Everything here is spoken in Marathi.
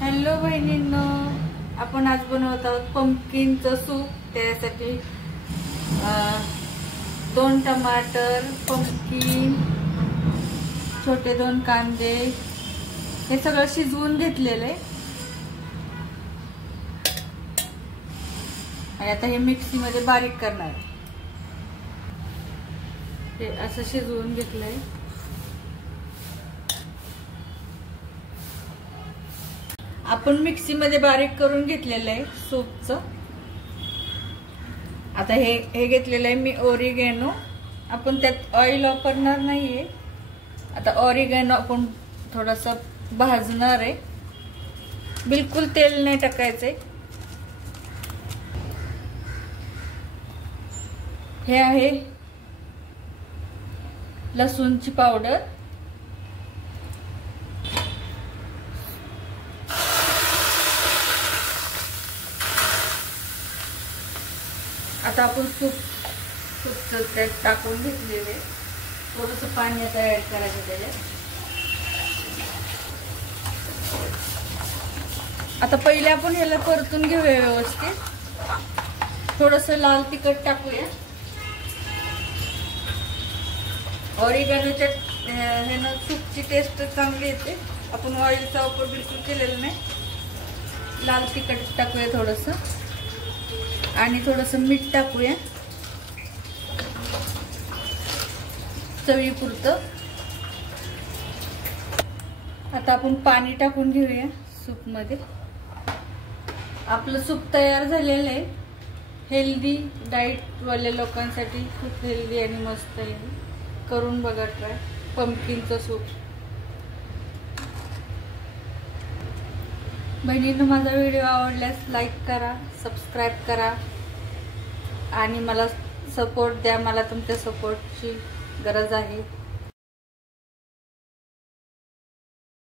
हॅलो बहिणींनो, आपण आज बनवत आहोत पंपकिनचं सूप। त्यासाठी 2 टमाटर, पंपकिन, छोटे 2 कांदे हे सगळं शिजवून घेतलेलं आहे आणि आता हे मिक्सी मध्ये बारीक करणार आहे। हे असं शिजवून घेतलंय। आपण मिक्सी मध्ये बारीक करून घेतलेलं आहे सूपचं। आता हे घेतलेलं आहे मी ओरिगॅनो। आपण त्यात ऑइल वापरणार नाहीये। आता ओरिगॅनो आपण थोडासा भाजणार आहे, बिलकुल तेल नाही टाकायचंय। हे आहे लसूणची पावडर, आता आपण सूपचं त्यात टाकून घेतलेले। थोडंसं पाणी आता ऍड करायचं त्याच्यात। आता पहिले आपण ह्याला परतून घेऊया व्यवस्थित। थोडंसं लाल तिखट टाकूया। ऑरिगॅनोच्या ह्यानं सूपची टेस्ट चांगली येते। आपण ऑइलचा वापर बिलकुल केलेला नाही। लाल तिखट टाकूया थोडंसं आणि थोडंसं मीठ टाकूया चवीपुरतं। आता आपण पाणी टाकून घेऊया सूप मध्ये। आपलं सूप तयार झालेलं आहे। हेल्दी डाएट वाल्या लोकांसाठी खूप हेल्दी आणि मस्त आहे। करून बघा ट्राय पंपकिनचं सूप। बहिणींनो, माझा व्हिडिओ आवडल्यास लाईक करा, सबस्क्राईब करा आणि मला सपोर्ट द्या। मला तुमच्या सपोर्टची गरज आहे।